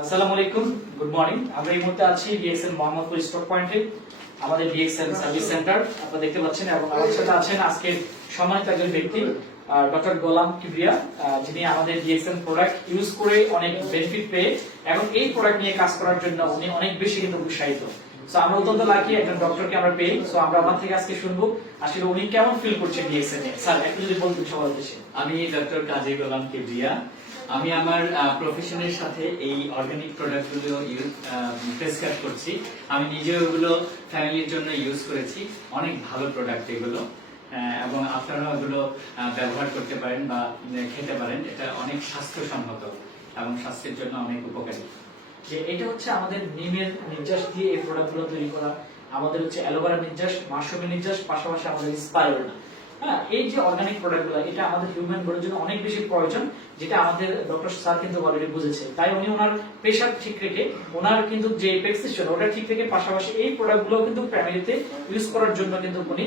আসসালামু আলাইকুম, good morning. আমরা এই মুহূর্তে আছি ডিএক্সএল মোহাম্মদপুর স্টক পয়েন্টে, আমাদের ডিএক্সএল সার্ভিস সেন্টার আপনারা দেখতে পাচ্ছেন। এবং আমাদের সাথে আছেন আজকের সম্মানিত একজন ব্যক্তি ডক্টর গোলাম কিবরিয়া, যিনি আমাদের ডিএক্সএল প্রোডাক্ট ইউজ করে অনেক বেনিফিট পেয়ে এবং এই প্রোডাক্ট নিয়ে কাজ করার জন্য উনি অনেক বেশি কিন্তু উৎসাহিত। সো আমরা অত্যন্ত লাকি একজন ডক্টরকে আমরা পেয়ে। সো আমরা ওনার থেকে আজকে শুনবো আসলে উনি কেমন ফিল করছেন ডিএক্সএল নিয়ে। স্যার একটু যদি বলতেন সবার উদ্দেশ্যে। আমি ডক্টর কাজী গোলাম কিবরিয়া। আমি আমার প্রফেশনের সাথে এই অর্গানিক প্রোডাক্টগুলো প্রেসক্রাইব করছি। আমি নিজেও এগুলো ফ্যামিলির জন্য ইউজ করেছি। অনেক ভালো প্রোডাক্ট এগুলো, এবং আপনারা এগুলো ব্যবহার করতে পারেন বা খেতে পারেন। এটা অনেক স্বাস্থ্যসম্মত এবং স্বাস্থ্যের জন্য অনেক উপকারী। যে এটা হচ্ছে আমাদের নিমের নির্যাস দিয়ে এই প্রোডাক্টগুলো তৈরি করা, আমাদের হচ্ছে অ্যালোভেরা নির্যাস, মাশরুমের নির্যাস, পাশাপাশি আমাদের স্পাইরুলিনা। হ্যাঁ, এই যে অর্গানিক প্রোডাক্টগুলো এটা আমাদের হিউম্যান বডির জন্য অনেক বেশি প্রয়োজন, যেটা আমাদের ডক্টর স্যার কিন্তু অলরেডি বুঝেছে। তাই উনি ওনার প্রেশার ঠিক রেখে, ওনার কিন্তু যে প্রেসক্রিপশন ওটা ঠিক রেখে পাশাপাশি এই প্রোডাক্টগুলো কিন্তু ফ্যামিলিতে ইউজ করার জন্য কিন্তু উনি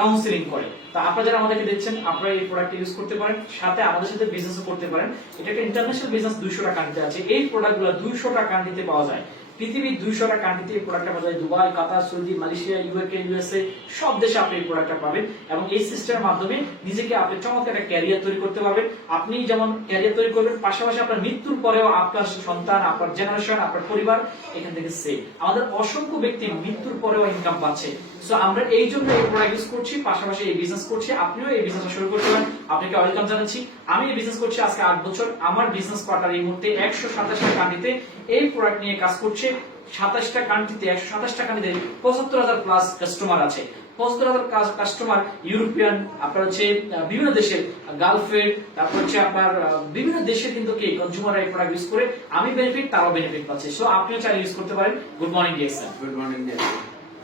কাউন্সিলিং করে। তা আপনারা যারা আমাদেরকে দেখছেন, আপনারা এই প্রোডাক্ট ইউজ করতে পারেন, সাথে আমাদের সাথে বিজনেসও করতে পারেন। এটা একটা ইন্টারন্যাশনাল বিজনেস, 200টা কান্ট্রিতে আছে। এই প্রোডাক্টগুলো 200টা কান্ট্রিতে পাওয়া যায়। পৃথিবীর 200টা কান্ট্রিতে এই প্রোডাক্টটা পাওয়া যায়। দুবাই, কাতার, সৌদি, মালয়েশিয়া, ইউকে, ইউএসএ সব দেশে আপনি এই প্রোডাক্টটা পাবেন। এবং এই সিস্টেমের মাধ্যমে নিজেকে আপনি চমৎকার একটা ক্যারিয়ার তৈরি করতে পারবেন। আপনি যেমন ক্যারিয়ার তৈরি করবেন, পাশাপাশি আপনার মৃত্যুর পরেও আপনার সন্তান, আপনার জেনারেশন, আপনার পরিবার এখান থেকে সেভ। আমাদের অসংখ্য ব্যক্তি মৃত্যুর পরেও ইনকাম পাচ্ছে। সো আমরা এই জন্য এই প্রোডাক্ট ইউজ করছি, পাশাপাশি এই বিজনেস করছি। আপনিও এই বিজনেস শুরু করতে পারেন। আপনাকে ওয়েলকাম জানাচ্ছি। আমি এই বিজনেস করছি আজকে 8 বছর। আমার বিজনেস পার্টনার এই মুহূর্তে 127টা কান্ট্রিতে এই প্রোডাক্ট নিয়ে কাজ করছে। 27টা কান্ট্রিতে 127টা কান্ট্রিতে 75,000 প্লাস কাস্টমার আছে। 75,000 কাস্টমার ইউরোপিয়ান, আপনার হচ্ছে বিভিন্ন দেশের, গালফের, তারপর হচ্ছে আপনার বিভিন্ন দেশের কিন্তু কি কনজিউমার এই প্রোডাক্ট ইউজ করে আমি বেনিফিট, তারাও বেনিফিট পাচ্ছে। সো আপনিও চাইলে ইউজ করতে পারেন। Good morning DXL. Good morning.